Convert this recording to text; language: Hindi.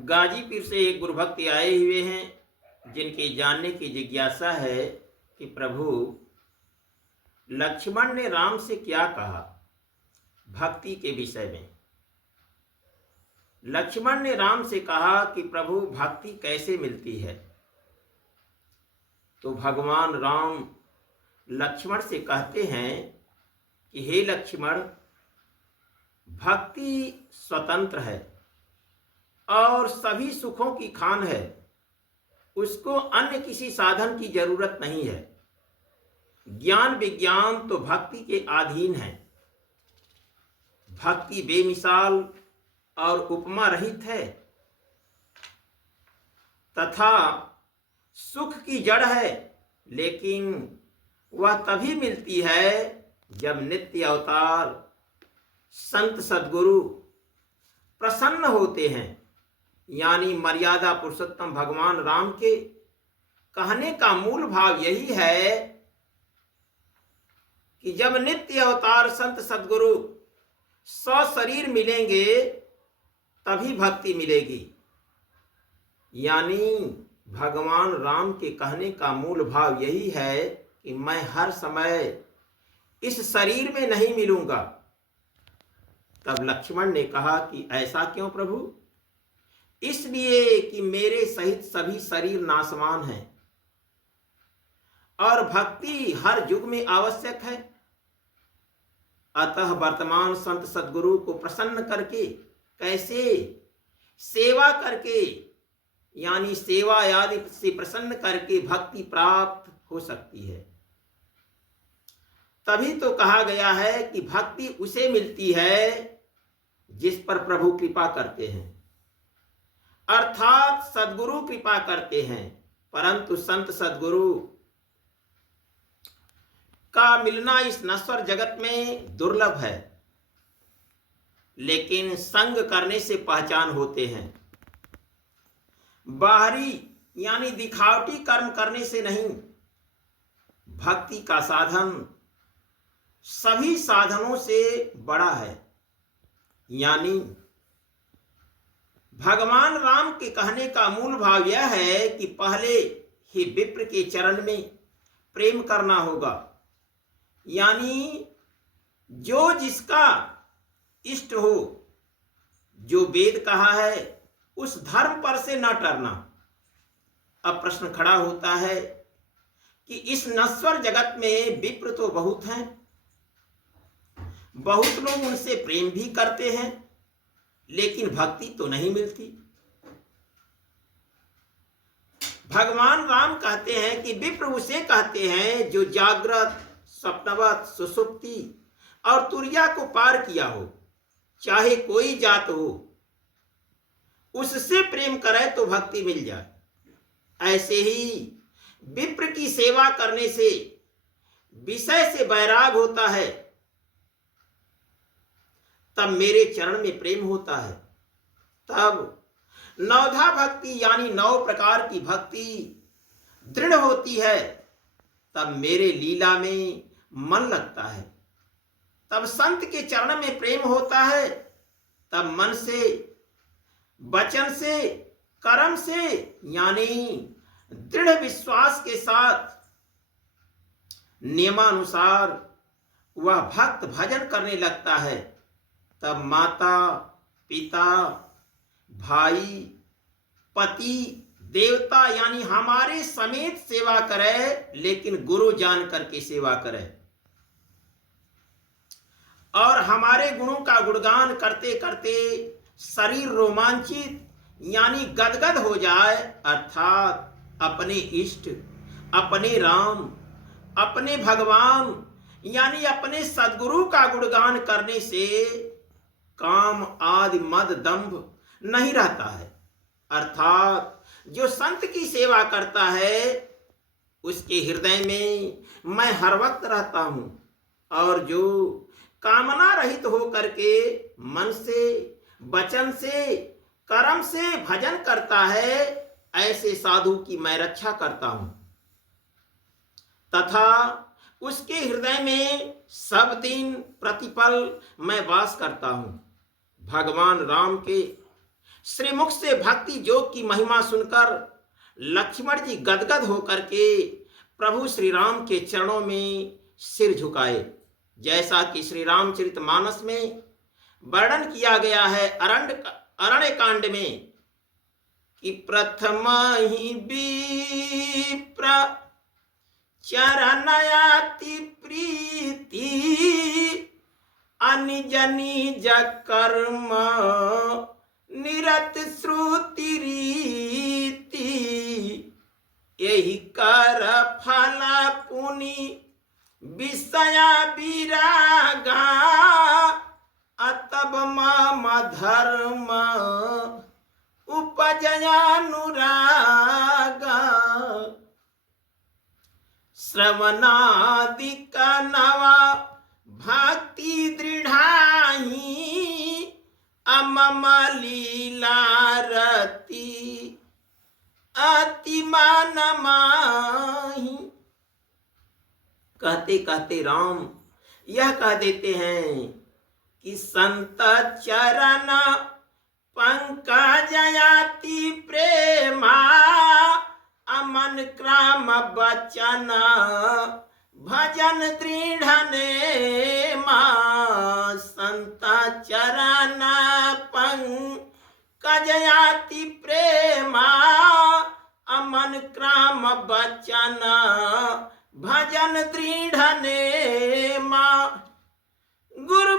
गाजीपुर से एक गुरु भक्त आए हुए हैं जिनके जानने की जिज्ञासा है कि प्रभु लक्ष्मण ने राम से क्या कहा भक्ति के विषय में। लक्ष्मण ने राम से कहा कि प्रभु भक्ति कैसे मिलती है। तो भगवान राम लक्ष्मण से कहते हैं कि हे लक्ष्मण, भक्ति स्वतंत्र है और सभी सुखों की खान है। उसको अन्य किसी साधन की जरूरत नहीं है। ज्ञान विज्ञान तो भक्ति के अधीन है। भक्ति बेमिसाल और उपमा रहित है तथा सुख की जड़ है, लेकिन वह तभी मिलती है जब नित्य अवतार संत सद्गुरु प्रसन्न होते हैं। यानी मर्यादा पुरुषोत्तम भगवान राम के कहने का मूल भाव यही है कि जब नित्य अवतार संत सद्गुरु सशरीर मिलेंगे तभी भक्ति मिलेगी। यानी भगवान राम के कहने का मूल भाव यही है कि मैं हर समय इस शरीर में नहीं मिलूंगा। तब लक्ष्मण ने कहा कि ऐसा क्यों प्रभु? इसलिए कि मेरे सहित सभी शरीर नाशवान हैं और भक्ति हर युग में आवश्यक है। अतः वर्तमान संत सद्गुरु को प्रसन्न करके, कैसे? सेवा करके, यानी सेवा आदि से प्रसन्न करके भक्ति प्राप्त हो सकती है। तभी तो कहा गया है कि भक्ति उसे मिलती है जिस पर प्रभु कृपा करते हैं, अर्थात सद्गुरु कृपा करते हैं। परंतु संत सद्गुरु का मिलना इस नश्वर जगत में दुर्लभ है, लेकिन संग करने से पहचान होते हैं। बाहरी यानी दिखावटी कर्म करने से नहीं। भक्ति का साधन सभी साधनों से बड़ा है। यानी भगवान राम के कहने का मूल भाव यह है कि पहले ही विप्र के चरण में प्रेम करना होगा। यानी जो जिसका इष्ट हो, जो वेद कहा है उस धर्म पर से न टरना। अब प्रश्न खड़ा होता है कि इस नश्वर जगत में विप्र तो बहुत हैं, बहुत लोग उनसे प्रेम भी करते हैं, लेकिन भक्ति तो नहीं मिलती। भगवान राम कहते हैं कि विप्र उसे कहते हैं जो जागृत, स्वप्नवत, सुषुप्ति और तुरिया को पार किया हो, चाहे कोई जात हो, उससे प्रेम करे तो भक्ति मिल जाए। ऐसे ही विप्र की सेवा करने से विषय से वैराग होता है, तब मेरे चरण में प्रेम होता है। तब नवधा भक्ति यानी 9 प्रकार की भक्ति दृढ़ होती है। तब मेरे लीला में मन लगता है। तब संत के चरण में प्रेम होता है। तब मन से, वचन से, कर्म से, यानी दृढ़ विश्वास के साथ नियमानुसार वह भक्त भजन करने लगता है। तब माता, पिता, भाई, पति, देवता यानी हमारे समेत सेवा करे, लेकिन गुरु जान करके सेवा करे और हमारे गुणों का गुणगान करते करते शरीर रोमांचित यानी गदगद हो जाए। अर्थात अपने इष्ट, अपने राम, अपने भगवान यानी अपने सद्गुरु का गुणगान करने से काम आदि मद दंभ नहीं रहता है। अर्थात जो संत की सेवा करता है उसके हृदय में मैं हर वक्त रहता हूं, और जो कामना रहित हो करके मन से, वचन से, कर्म से भजन करता है, ऐसे साधु की मैं रक्षा करता हूं तथा उसके हृदय में सब दिन प्रतिपल मैं वास करता हूं। भगवान राम के श्रीमुख से भक्ति योग की महिमा सुनकर लक्ष्मण जी गदगद होकर के प्रभु श्री राम के चरणों में सिर झुकाए। जैसा कि श्री रामचरितमानस में वर्णन किया गया है अरण्य कांड में कि प्रथम ही विप्र चरणयाति प्रीति अनिज निज कर्म निरत श्रुति रीति यही कर फल पुनि विषया विरागा अतब मम धर्म उपजयानुरागा श्रवणादिक नवा भक्ति दृढ़ाही अमम लीला रति अति मान माही। कहते कहते राम यह कह देते हैं कि संत चरण पंकजयाति प्रेमा अमन क्राम बचन भजन दृढ़ नेमा। संत चरण पंकजयाति प्रेमा अमन क्राम बचन भजन दृढ़ नेमा। गुरु